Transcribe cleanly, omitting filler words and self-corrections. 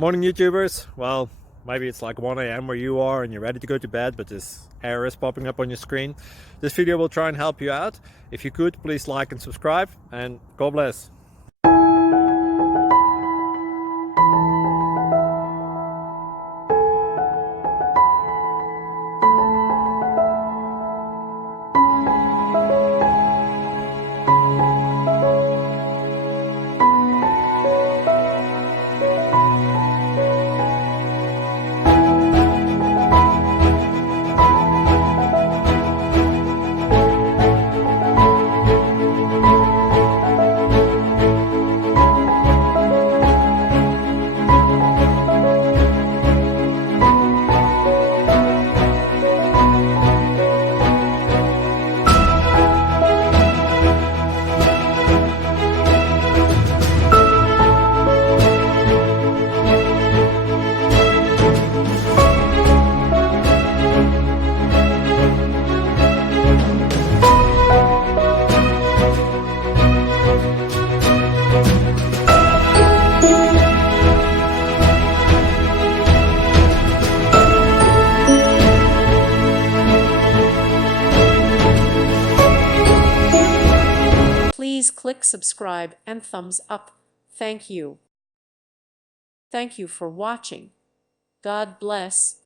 Morning YouTubers. Well, maybe it's like 1 a.m. where you are and you're ready to go to bed, but this error is popping up on your screen. This video will try and help you out. If you could, please like and subscribe, and God bless. Please click subscribe and thumbs up. Thank you. Thank you for watching. God bless.